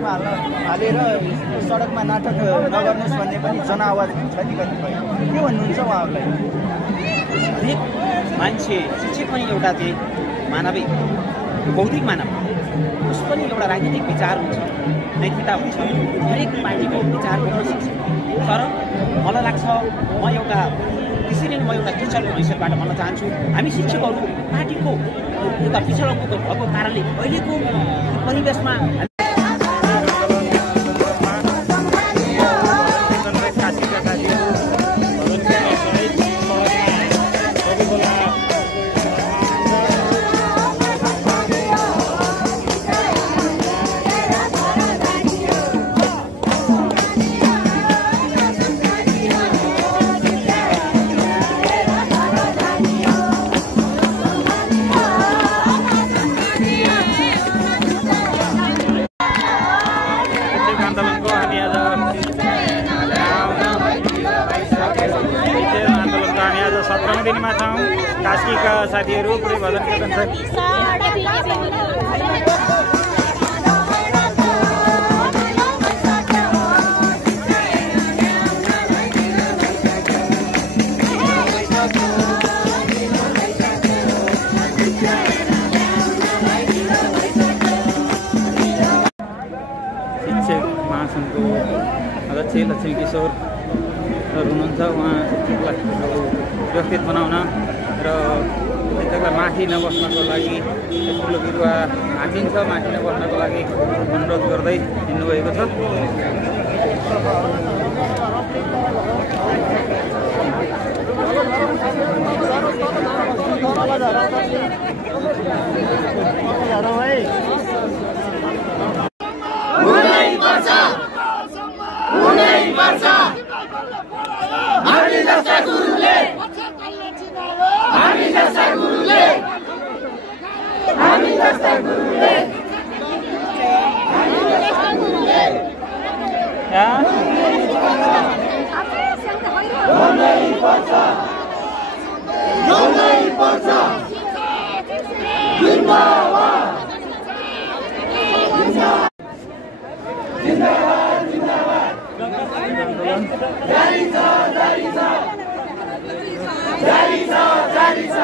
सडकमा हालेर सडकमा नाटक नगर्नुहोस् भन्ने पनि जनआवाज छ नि कतिपय के भन्नुहुन्छ उहाँहरूलाई? हरेक मान्छे शिक्षक पनि एउटा चाहिँ मानवीय बौद्धिक मानव उस पनि एउटा राजनीतिक विचार हुन्छ, नैतिकता हुन्छ, हरेक पार्टीको विचार बोल्न सक्छ। तर मलाई लाग्छ त्यसैले म एउटा टिचरको हैसियतबाट भन्न चाहन्छु, हामी शिक्षकहरू पार्टीको एउटा पिछडको भएको कारणले अहिलेको परिवेशमा दिनमा छौँ। कास्कीका साथीहरू पुरै भजन कीर्तन छ। शिक्षक महासङ्घको अध्यक्ष लक्ष्मी किशोर हुनुहुन्छ। उहाँ शिक्षकलाई व्यवस्थित बनाउन र शिक्षकलाई माथि नबस्नको लागि ठुलो बिरुवा भाँचिन्छ, माथि नबस्नको लागि अनुरोध गर्दै हिँड्नुभएको छ। जारी छ